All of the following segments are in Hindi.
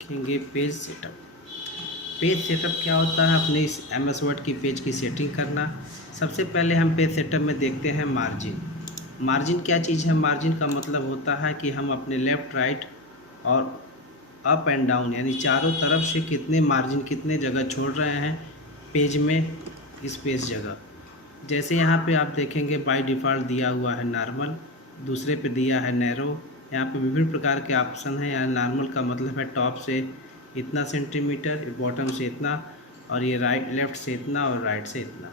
देखेंगे पेज सेटअप। पेज सेटअप क्या होता है? अपने इस MS वर्ड की पेज की सेटिंग करना। सबसे पहले हम पेज सेटअप में देखते हैं मार्जिन। मार्जिन क्या चीज़ है? मार्जिन का मतलब होता है कि हम अपने लेफ़्ट राइट और अप एंड डाउन यानी चारों तरफ से कितने मार्जिन कितने जगह छोड़ रहे हैं पेज में, स्पेस जगह। जैसे यहाँ पे आप देखेंगे बाय डिफ़ॉल्ट दिया हुआ है नॉर्मल, दूसरे पे दिया है नैरो। यहाँ पे विभिन्न प्रकार के ऑप्शन हैं। यहाँ नॉर्मल का मतलब है टॉप से इतना सेंटीमीटर, बॉटम से इतना, और ये राइट लेफ़्ट से इतना और राइट से इतना।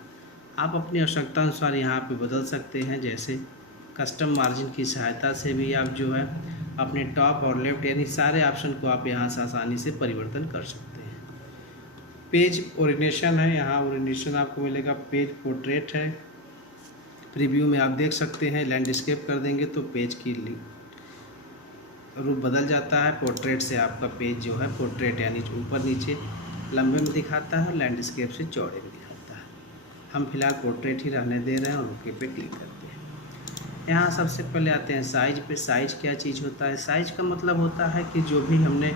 आप अपनी आवश्यकता अनुसार यहाँ पे बदल सकते हैं। जैसे कस्टम मार्जिन की सहायता से भी आप जो है अपने टॉप और लेफ़्ट यानी सारे ऑप्शन को आप यहाँ से आसानी से परिवर्तन कर सकते हैं। पेज ओरिएंटेशन है, यहाँ ओरिएंटेशन आपको मिलेगा। पेज पोर्ट्रेट है, प्रीव्यू में आप देख सकते हैं। लैंडस्केप कर देंगे तो पेज की रूप बदल जाता है। पोर्ट्रेट से आपका पेज जो है पोर्ट्रेट यानी ऊपर नीचे लंबे में दिखाता है, लैंडस्केप से चौड़े में दिखाता है। हम फिलहाल पोर्ट्रेट ही रहने दे रहे हैं और ओके पे क्लिक करते हैं। यहाँ सबसे पहले आते हैं साइज पे। साइज क्या चीज़ होता है? साइज का मतलब होता है कि जो भी हमने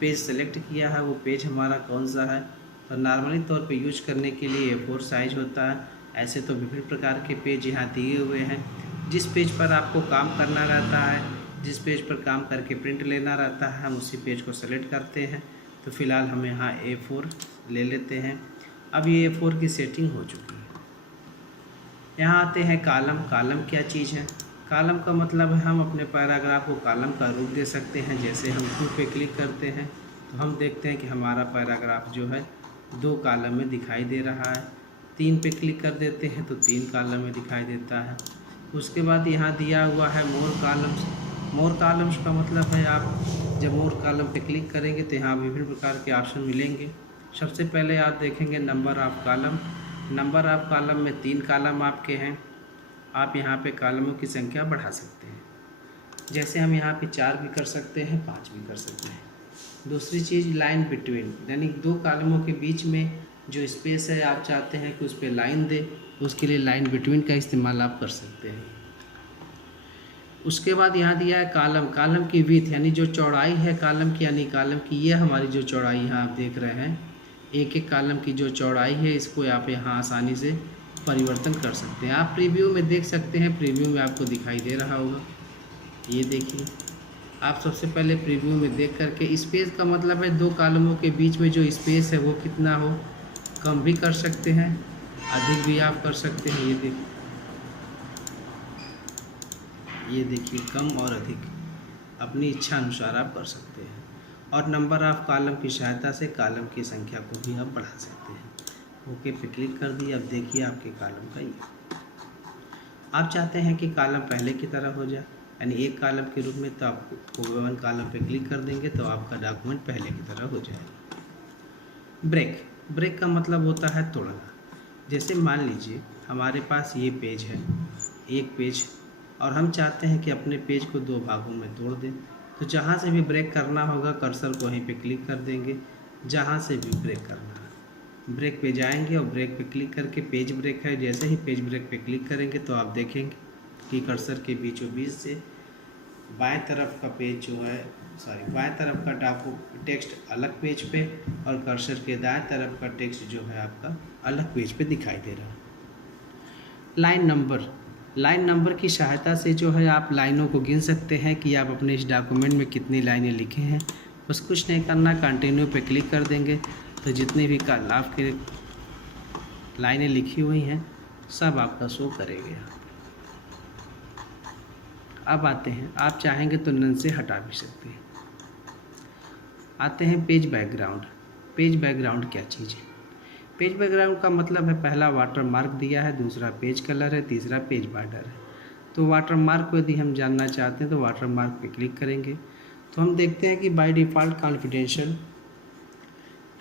पेज सेलेक्ट किया है वो पेज हमारा कौन सा है। तो नॉर्मली तौर पे यूज करने के लिए A4 साइज होता है। ऐसे तो विभिन्न प्रकार के पेज यहाँ दिए हुए हैं। जिस पेज पर आपको काम करना रहता है, जिस पेज पर काम करके प्रिंट लेना रहता है, हम उसी पेज को सेलेक्ट करते हैं। तो फ़िलहाल हम यहाँ A4 ले लेते हैं। अब ये A4 की सेटिंग हो चुकी है। यहाँ आते हैं कॉलम। कॉलम क्या चीज़ है? कॉलम का मतलब है हम अपने पैराग्राफ को कॉलम का रूप दे सकते हैं। जैसे हम 2 पे क्लिक करते हैं तो हम देखते हैं कि हमारा पैराग्राफ जो है 2 कॉलम में दिखाई दे रहा है। 3 पे क्लिक कर देते हैं तो 3 कॉलम में दिखाई देता है। उसके बाद यहाँ दिया हुआ है मोर कॉलम्स। मोर कॉलम्स का मतलब है आप जब मोर कॉलम पे क्लिक करेंगे तो यहाँ विभिन्न प्रकार के ऑप्शन मिलेंगे। सबसे पहले आप देखेंगे number of column. Number of column में 3 कॉलम आपके हैं। आप यहाँ पे कॉलमों की संख्या बढ़ा सकते हैं। जैसे हम यहाँ पे 4 भी कर सकते हैं, 5 भी कर सकते हैं। दूसरी चीज़ लाइन बिटवीन, यानी 2 कॉलमों के बीच में जो स्पेस है आप चाहते हैं कि उस पर लाइन दे, उसके लिए लाइन बिटवीन का इस्तेमाल आप कर सकते हैं। उसके बाद यहाँ दिया है कॉलम। कॉलम की विड्थ यानी जो चौड़ाई है कॉलम की, यानी कॉलम की ये हमारी जो चौड़ाई यहाँ आप देख रहे हैं, एक एक कॉलम की जो चौड़ाई है इसको आप यहाँ आसानी से परिवर्तन कर सकते हैं। आप प्रीव्यू में देख सकते हैं, प्रीव्यू में आपको दिखाई दे रहा होगा। ये देखिए, आप सबसे पहले प्रीव्यू में देख करके स्पेस का मतलब है 2 कॉलमों के बीच में जो स्पेस है वो कितना हो, कम भी कर सकते हैं, अधिक भी आप कर सकते हैं। ये देखिए कम और अधिक अपनी इच्छा अनुसार आप कर सकते हैं। और नंबर ऑफ़ कॉलम की सहायता से कॉलम की संख्या को भी आप बढ़ा सकते हैं। ओके पे क्लिक कर दिए। अब देखिए आपके कॉलम का ये, आप चाहते हैं कि कॉलम पहले की तरह हो जाए यानी एक कॉलम के रूप में, तो आप वन कॉलम पे क्लिक कर देंगे तो आपका डॉक्यूमेंट पहले की तरह हो जाएगा। ब्रेक। ब्रेक का मतलब होता है तोड़ना। जैसे मान लीजिए हमारे पास ये पेज है, एक पेज, और हम चाहते हैं कि अपने पेज को 2 भागों में तोड़ दें। तो जहाँ से भी ब्रेक करना होगा कर्सर को वहीं पे क्लिक कर देंगे, जहाँ से भी ब्रेक करना है। ब्रेक पे जाएंगे और ब्रेक पे क्लिक करके पेज ब्रेक है, जैसे ही पेज ब्रेक पे क्लिक करेंगे तो आप देखेंगे कि कर्सर के बीचों बीच से बाएं तरफ का पेज जो है, बाएं तरफ का टेक्स्ट अलग पेज पे और कर्सर के दाएं तरफ का टेक्स्ट जो है आपका अलग पेज पे दिखाई दे रहा है। Line number. लाइन नंबर की सहायता से जो है आप लाइनों को गिन सकते हैं कि आप अपने इस डॉक्यूमेंट में कितनी लाइनें लिखे हैं। बस कुछ नहीं करना, कंटिन्यू पे क्लिक कर देंगे तो जितने भी आपके लाइनें लिखी हुई हैं सब आपका शो करेंगे। अब आते हैं, आप चाहेंगे तो नन से हटा भी सकते हैं। आते हैं पेज बैकग्राउंड। पेज बैकग्राउंड क्या चीज़ है? पेज बैकग्राउंड का मतलब है पहला वाटर मार्क दिया है, दूसरा पेज कलर है, तीसरा पेज बॉर्डर है। तो वाटर मार्क को यदि हम जानना चाहते हैं तो वाटर मार्क पे क्लिक करेंगे तो हम देखते हैं कि by default confidential,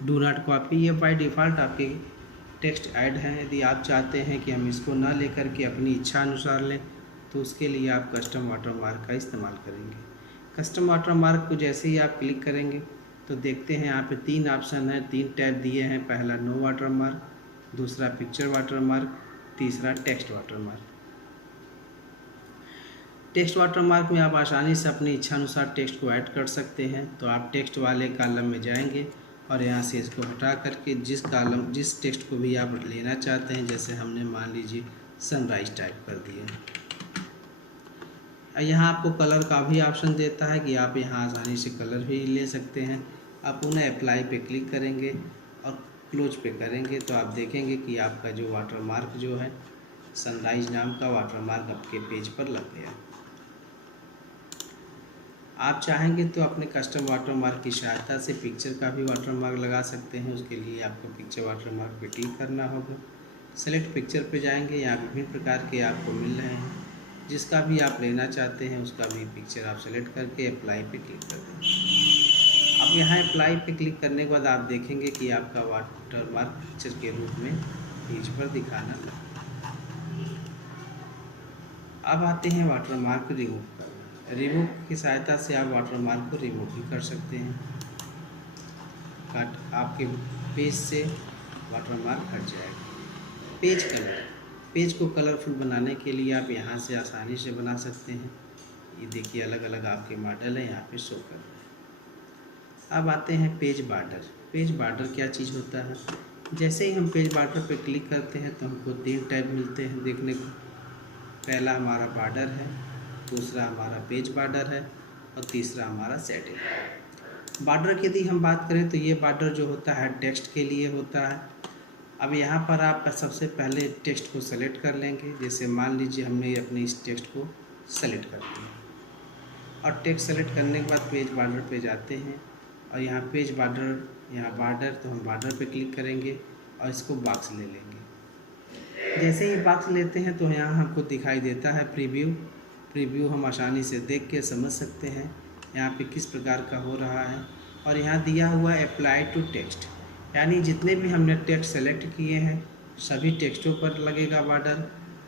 do not copy, ये बाय डिफ़ॉल्ट आपके टेक्स्ट ऐड हैं। यदि आप चाहते हैं कि हम इसको ना लेकर के अपनी इच्छा अनुसार लें तो उसके लिए आप कस्टम वाटर मार्क का इस्तेमाल करेंगे। कस्टम वाटर मार्क को जैसे ही आप क्लिक करेंगे तो देखते हैं यहाँ पे 3 ऑप्शन हैं, 3 टैब दिए हैं। पहला नो वाटर मार्क, दूसरा पिक्चर वाटर मार्क, तीसरा text water mark. Text watermark में आप आसानी से अपनी इच्छा अनुसार टेक्स्ट को ऐड कर सकते हैं। तो आप टेक्स्ट वाले कॉलम में जाएंगे और यहाँ से इसको हटा करके जिस टेक्स्ट को भी आप लेना चाहते हैं, जैसे हमने मान लीजिए सनराइज टाइप कर दिया। यहाँ आपको कलर का भी ऑप्शन देता है कि आप यहाँ आसानी से कलर भी ले सकते हैं। आप पुनः अप्लाई पे क्लिक करेंगे और क्लोज पे करेंगे तो आप देखेंगे कि आपका जो वाटरमार्क जो है सनराइज नाम का वाटरमार्क आपके पेज पर लग गया। आप चाहेंगे तो अपने कस्टम वाटरमार्क की सहायता से पिक्चर का भी वाटरमार्क लगा सकते हैं। उसके लिए आपको पिक्चर वाटरमार्क पे क्लिक करना होगा। सेलेक्ट पिक्चर पे जाएंगे, यहाँ विभिन्न प्रकार के आपको मिल रहे हैं। जिसका भी आप लेना चाहते हैं उसका भी पिक्चर आप सेलेक्ट करके अप्लाई पे क्लिक कर देंगे। अब यहाँ अप्लाई पे क्लिक करने के बाद आप देखेंगे कि आपका वाटरमार्क पिक्चर के रूप में पेज पर दिखाना लगेगा। अब आते हैं वाटरमार्क रिमूव करना। रिमूव की सहायता से आप वाटरमार्क को रिमूव भी कर सकते हैं। आपके पेज से वाटरमार्क हट जाएगा। पेज कलर, पेज को कलरफुल बनाने के लिए आप यहाँ से आसानी से बना सकते हैं। ये देखिए अलग अलग आपके मॉडल हैं यहाँ पे शो कर रहे हैं। अब आते हैं पेज बॉर्डर। पेज बॉर्डर क्या चीज़ होता है? जैसे ही हम पेज बॉर्डर पे क्लिक करते हैं तो हमको 3 टैब मिलते हैं देखने को। पहला हमारा बॉर्डर है, दूसरा हमारा पेज बॉर्डर है और तीसरा हमारा सेटिंग। बॉर्डर की यदि हम बात करें तो ये बॉर्डर जो होता है टेक्स्ट के लिए होता है। अब यहाँ पर आप सबसे पहले टेक्स्ट को सेलेक्ट कर लेंगे। जैसे मान लीजिए हमने अपने इस टेक्स्ट को सेलेक्ट कर लिया और टेक्स्ट सेलेक्ट करने के बाद पेज बॉर्डर पे जाते हैं और यहाँ पेज बॉर्डर, यहाँ बॉर्डर, तो हम बॉर्डर पे क्लिक करेंगे और इसको बॉक्स ले लेंगे। जैसे ही बॉक्स लेते हैं तो यहाँ हमको दिखाई देता है प्रीव्यू। प्रीव्यू हम आसानी से देख के समझ सकते हैं यहाँ पे किस प्रकार का हो रहा है। और यहाँ दिया हुआ है अप्लाई टू टेक्स्ट, यानी जितने भी हमने टेक्स्ट सेलेक्ट किए हैं सभी टेक्स्टों पर लगेगा बॉर्डर।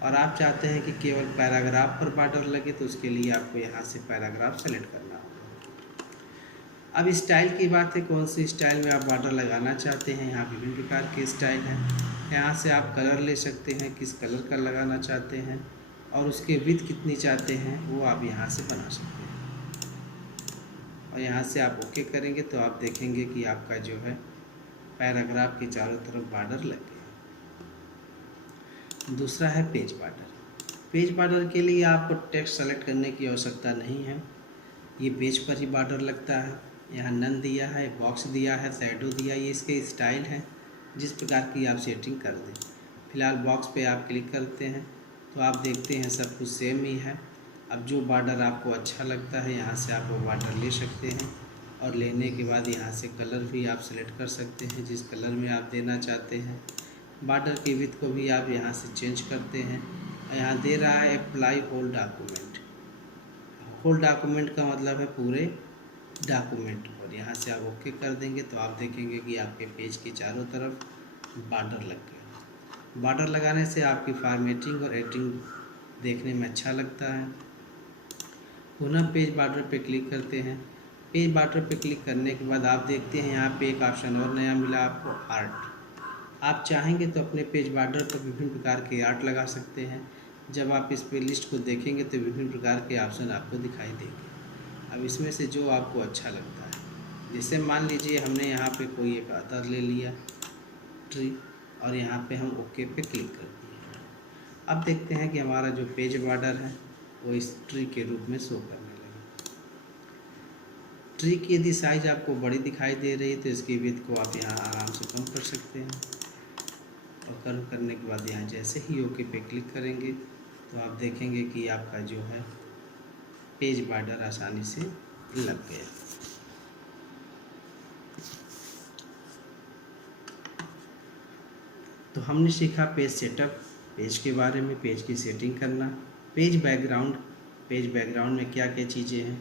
और आप चाहते हैं कि केवल पैराग्राफ पर बॉर्डर लगे तो उसके लिए आपको यहाँ से पैराग्राफ सेलेक्ट करना होगा। अब स्टाइल की बात है, कौन सी स्टाइल में आप बॉर्डर लगाना चाहते हैं। यहाँ विभिन्न प्रकार के स्टाइल हैं। यहाँ से आप कलर ले सकते हैं, किस कलर का लगाना चाहते हैं और उसके विड्थ कितनी चाहते हैं वो आप यहाँ से बना सकते हैं। और यहाँ से आप ओके करेंगे तो आप देखेंगे कि आपका जो है पैराग्राफ के चारों तरफ बॉर्डर लग गए। दूसरा है पेज बॉर्डर। पेज बॉर्डर के लिए आपको टेक्स्ट सेलेक्ट करने की आवश्यकता नहीं है, ये पेज पर ही बॉर्डर लगता है। यहाँ नन दिया है, बॉक्स दिया है, शैडो दिया, ये इसके स्टाइल हैं जिस प्रकार की आप सेटिंग कर दें। फिलहाल बॉक्स पे आप क्लिक करते हैं तो आप देखते हैं सब कुछ सेम ही है। अब जो बॉर्डर आपको अच्छा लगता है यहाँ से आप वो बॉर्डर ले सकते हैं और लेने के बाद यहाँ से कलर भी आप सेलेक्ट कर सकते हैं जिस कलर में आप देना चाहते हैं। बॉर्डर की विड्थ को भी आप यहाँ से चेंज करते हैं। यहाँ दे रहा है apply whole document. Whole document का मतलब है पूरे डॉक्यूमेंट पर। यहाँ से आप ओके कर देंगे तो आप देखेंगे कि आपके पेज के चारों तरफ बॉर्डर लग गए। बॉर्डर लगाने से आपकी फॉर्मेटिंग और एडिटिंग देखने में अच्छा लगता है। पुनः पेज बॉर्डर पे क्लिक करते हैं। पेज बॉर्डर पे क्लिक करने के बाद आप देखते हैं यहाँ पे एक ऑप्शन और नया मिला आपको, आर्ट। आप चाहेंगे तो अपने पेज बॉर्डर पर विभिन्न प्रकार के आर्ट लगा सकते हैं। जब आप इस पे लिस्ट को देखेंगे तो विभिन्न प्रकार के ऑप्शन आपको दिखाई देंगे। अब इसमें से जो आपको अच्छा लगता है, जैसे मान लीजिए हमने यहाँ पे कोई एक अदर ले लिया ट्री और यहाँ पे हम ओके पे क्लिक कर दिए। अब देखते हैं कि हमारा जो पेज बॉर्डर है वो इस ट्री के रूप में शो करने लगा। ट्री की यदि साइज आपको बड़ी दिखाई दे रही है तो इसकी विड्थ को आप यहाँ आराम से कम कर सकते हैं। और कम करने के बाद यहाँ जैसे ही ओके पे क्लिक करेंगे तो आप देखेंगे कि आपका जो है पेज बॉर्डर आसानी से लग गया। तो हमने सीखा पेज सेटअप, पेज के बारे में, पेज की सेटिंग करना, पेज बैकग्राउंड में क्या क्या चीज़ें हैं,